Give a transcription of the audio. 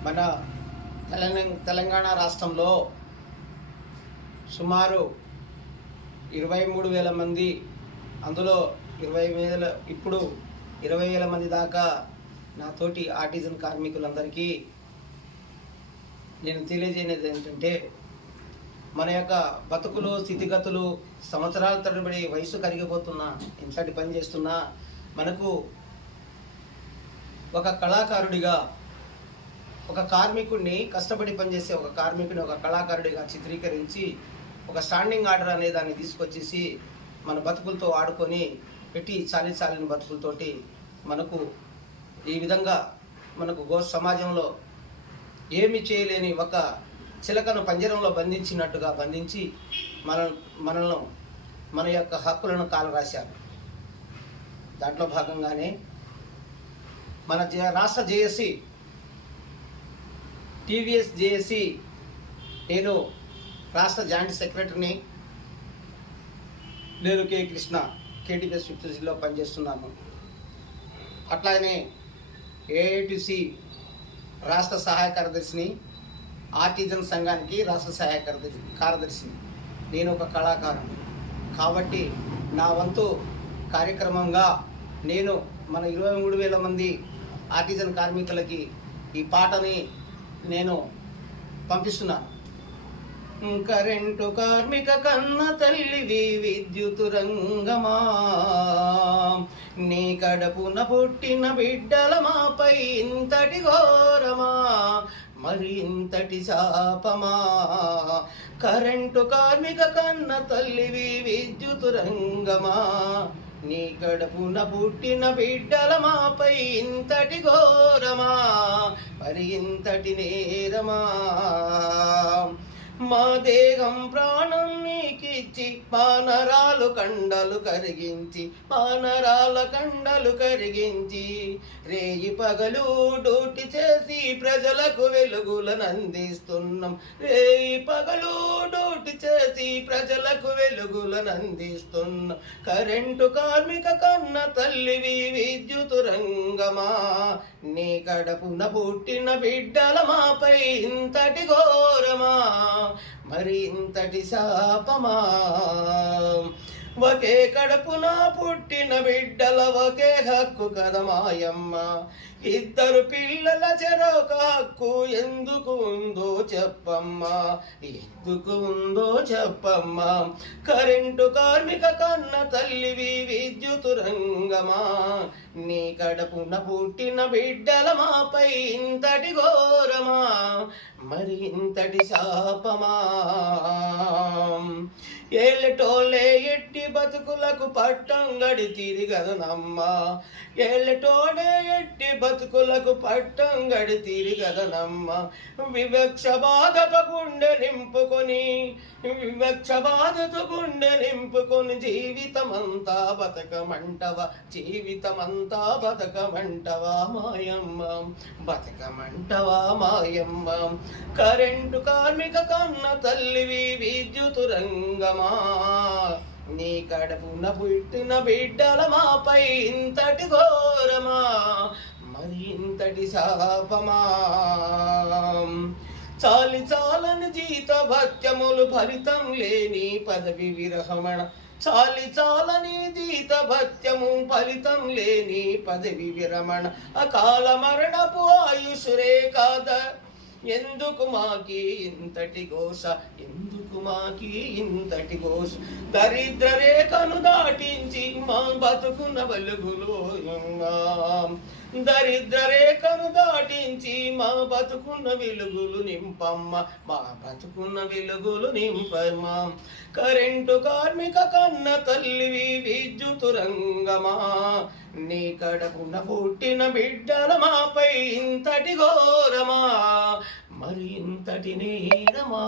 మన తెలంగాణ తెలంగాణ రాష్ట్రంలో సుమారు ఇరవై మూడు వేల మంది అందులో ఇరవై వేల ఇప్పుడు ఇరవై వేల మంది దాకా నాతోటి ఆర్టిజన్ కార్మికులందరికీ నేను తెలియజేయనిది ఏంటంటే మన యొక్క బతుకులు స్థితిగతులు సంవత్సరాల తరబడి వయసు కరిగిపోతున్నా ఎంతటి పని చేస్తున్నా మనకు ఒక కళాకారుడిగా ఒక కార్మికుడిని కష్టపడి పనిచేసే ఒక కార్మికుని ఒక కళాకారుడిగా చిత్రీకరించి ఒక స్టాండింగ్ ఆర్డర్ అనే దాన్ని తీసుకొచ్చేసి మన బతుకులతో ఆడుకొని పెట్టి చాలి చాలిన బతుకులతోటి మనకు ఈ విధంగా మనకు గో సమాజంలో ఏమి చేయలేని ఒక చిలకను పంజరంలో బంధించినట్టుగా బంధించి మన మనల్ని మన యొక్క హక్కులను కాలరాశారు. దాంట్లో భాగంగానే మన జ- రాష్ట్ర జేఏసీ టీవీఎస్ జేఏసీ నేను రాష్ట్ర జాయింట్ సెక్రటరీని నేను కే కృష్ణ కేటీపీఎస్ ఫిఫ్త్ జిల్లాలో పనిచేస్తున్నాను. అట్లాగనే ఏఐటిసి రాష్ట్ర సహాయ కార్యదర్శిని ఆర్టిజన్ సంఘానికి రాష్ట్ర సహాయ కార్యదర్శి కార్యదర్శిని. నేను ఒక కళాకారుని. కాబట్టి నా వంతు కార్యక్రమంగా నేను మన ఇరవై మూడు వేల మంది ఆర్టిజన్ కార్మికులకి ఈ పాటని నేను పంపిస్తున్నాను. కరెంటు కార్మిక కన్న తల్లివి విద్యుత్ రంగమా? నీ కడపున పుట్టిన బిడ్డల మాపై ఇంతటి ఘోరమా? మరి ఇంతటి శాపమా? కరెంటు కార్మిక కన్న తల్లివి విద్యుత్ రంగమా? నీ గడపున పుట్టిన బిడ్డల మాపై ఇంతటి ఘోరమా? మరి ఇంతటి నేరమా? మా దేహం ప్రాణం నీకిచ్చి పానరాలు కండలు కరిగించి పానరాల కండలు కరిగించి రేయి పగలు డ్యూటీ చేసి ప్రజలకు వెలుగులను అందిస్తున్నాం రేయి పగలు డ్యూటీ చేసి ప్రజలకు వెలుగులను అందిస్తున్నాం కరెంటు కార్మిక కన్న తల్లివి విద్యుత్ రంగమా నీ కడపున పుట్టిన బిడ్డల మాపై ఇంతటి ఘోరమా. మరి ఇంతటి శాపమా? ఒకే కడుపున పుట్టిన బిడ్డల ఒకే హక్కు కదమాయమ్మ ఇద్దరు పిల్లల చెరొక హక్కు ఎందుకు ఉందో చెప్పమ్మా. ఎందుకు ఉందో చెప్పమ్మా. కరెంటు కార్మిక కన్న తల్లివి విద్యుత్ రంగమా. నీ కడుపున పుట్టిన బిడ్డల మాపై ఇంతటి ఘోరమా. మరి ఇంతటి శాపమా. ఏళ్ళటోళ్ళే ఎట్టి బతుకులకు పట్టంగడి తిరిగదనమ్మా. ఏళ్ళటోడే ఎట్టి బతుకులకు పట్టంగడి తిరిగదనమ్మా. వివక్ష బాధతో గుండె నింపుకొని వివక్ష బాధతో గుండె నింపుకొని జీవితమంతా బతకమంటవ జీవితమంతా బతకమంటవా మాయమ్మ. బతకమంటవా మాయమ్మ. కరెంటు కార్మిక కన్న తల్లివి విద్యుత్ రంగమా నీ కడుపున పుట్టిన బిడ్డల మాపై ఇంతటి ఘోరమా? మరి ఇంతటి శాపమా? చాలి చాలని జీత భత్యములు ఫలితం లేని పదవి విరహమణ. చాలి చాలని జీత భత్యము ఫలితం లేని పదవి విరమణ. అకాల మరణపు ఆయుషురే కాద ఎందుకు మాకి ఇంతటి ఘోష? ఎందుకు మాకి ఇంతటి ఘోష? దరిద్ర రేఖను దాటించి మా బతుకున్న వెలుగులో దరిద్రరేఖను దాటించి మా బతుకున్న వెలుగులు నింపమ్మ మా బతుకున్న వెలుగులు నింపమ్మ. కరెంటు కార్మిక కన్న తల్లివి విద్యుత్ రంగమా నీ కడపున పుట్టిన బిడ్డల మాపై ఇంతటి ఘోరమా మరి ఇంతటి నేరమా.